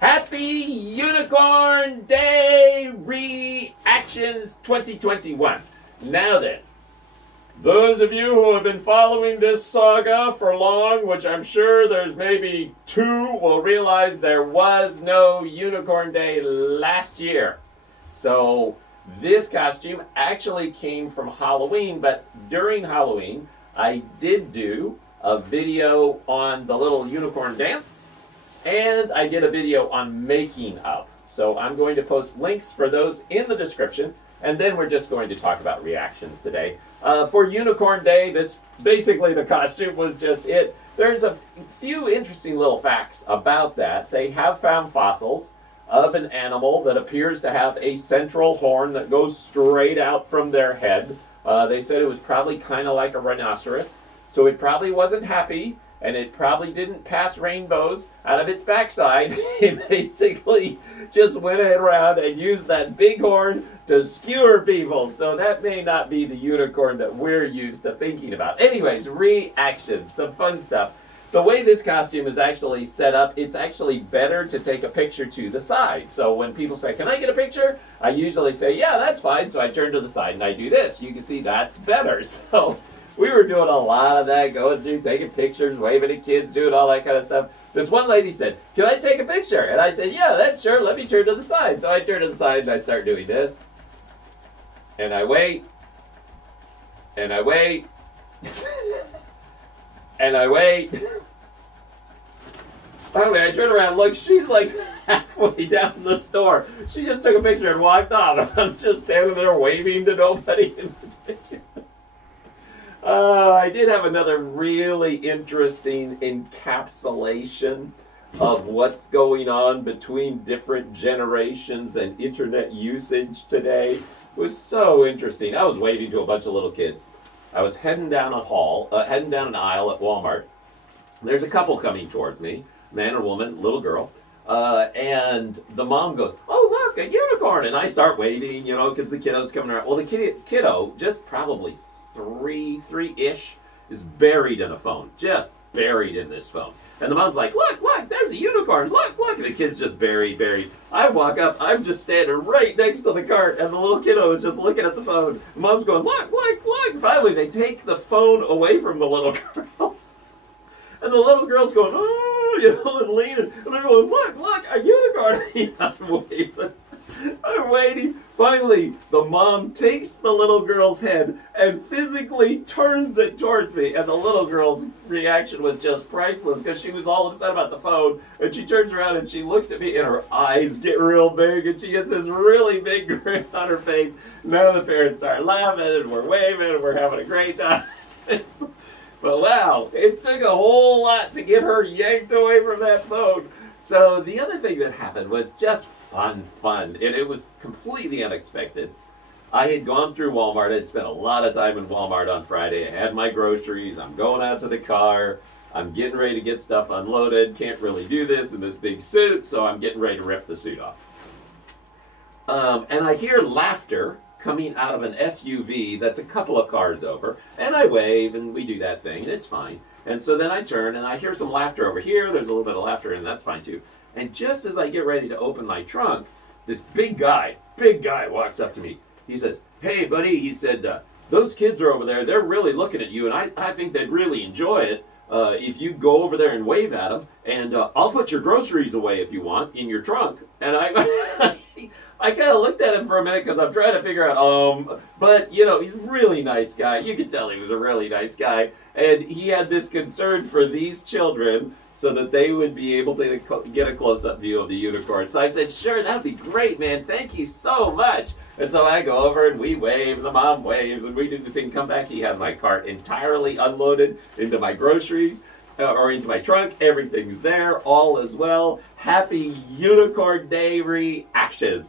Happy Unicorn Day Reactions 2021. Now then, those of you who have been following this saga for long, which I'm sure there's maybe two, will realize there was no Unicorn Day last year. So this costume actually came from Halloween, but during Halloween, I did do a video on the little unicorn dance. And I did a video on making up. So I'm going to post links for those in the description. And then we're just going to talk about reactions today. For Unicorn Day, basically the costume was just it. There's a few interesting little facts about that. They have found fossils of an animal that appears to have a central horn that goes straight out from their head. They said it was probably kind of like a rhinoceros. So it probably wasn't happy. And it probably didn't pass rainbows out of its backside. It basically just went around and used that big horn to skewer people. So that may not be the unicorn that we're used to thinking about. Anyways, reactions, some fun stuff. The way this costume is actually set up, it's actually better to take a picture to the side. So when people say, "Can I get a picture?" I usually say, "Yeah, that's fine." So I turn to the side and I do this. You can see that's better. So we were doing a lot of that, going through, taking pictures, waving at kids, doing all that kind of stuff. This one lady said, "Can I take a picture?" And I said, "Yeah, that's sure. Let me turn to the side." So I turn to the side and I start doing this. And I wait. And I wait. And I wait. Finally, I turn around and look, she's like halfway down the store. She just took a picture and walked off. I'm just standing there waving to nobody in the picture. I did have another really interesting encapsulation of what's going on between different generations and internet usage today. It was so interesting. I was waving to a bunch of little kids. I was heading down heading down an aisle at Walmart. There's a couple coming towards me, man or woman, little girl. And the mom goes, "Oh, look, a unicorn." And I start waving, you know, because the kiddo's coming around. Well, the kiddo, just probably three-ish, is buried in a phone, just buried in this phone. And the mom's like, "Look, look, there's a unicorn, look, look." And the kid's just buried. I walk up, I'm just standing right next to the cart, and the little kiddo is just looking at the phone. The mom's going, "Look, look, look." Finally, they take the phone away from the little girl. And the little girl's going, "Oh," you know, and leaning. And they're going, "Look, look, a unicorn." I'm waving. I'm waiting. Finally, the mom takes the little girl's head and physically turns it towards me. And the little girl's reaction was just priceless because she was all upset about the phone. And she turns around and she looks at me and her eyes get real big and she gets this really big grin on her face. Now the parents start laughing and we're waving and we're having a great time. But wow, it took a whole lot to get her yanked away from that phone. So the other thing that happened was just fun. And it was completely unexpected. I had gone through Walmart. I'd spent a lot of time in Walmart on Friday. I had my groceries. I'm going out to the car. I'm getting ready to get stuff unloaded. Can't really do this in this big suit, so I'm getting ready to rip the suit off. And I hear laughter coming out of an SUV that's a couple of cars over. And I wave, and we do that thing, and it's fine. And so then I turn, and I hear some laughter over here. There's a little bit of laughter, and that's fine too. And just as I get ready to open my trunk, this big guy walks up to me. He says, "Hey, buddy," he said, "those kids are over there. They're really looking at you, and I think they'd really enjoy it if you go over there and wave at them. And I'll put your groceries away if you want in your trunk." And I kind of looked at him for a minute because I'm trying to figure out, but, you know, he's a really nice guy. You could tell he was a really nice guy. And he had this concern for these children so that they would be able to get a close-up view of the unicorn. So I said, "Sure, that'd be great, man. Thank you so much." And so I go over and we wave, the mom waves, and we do the thing, come back. He has my cart entirely unloaded into my groceries, or into my trunk. Everything's there, all is well. Happy Unicorn Day reaction.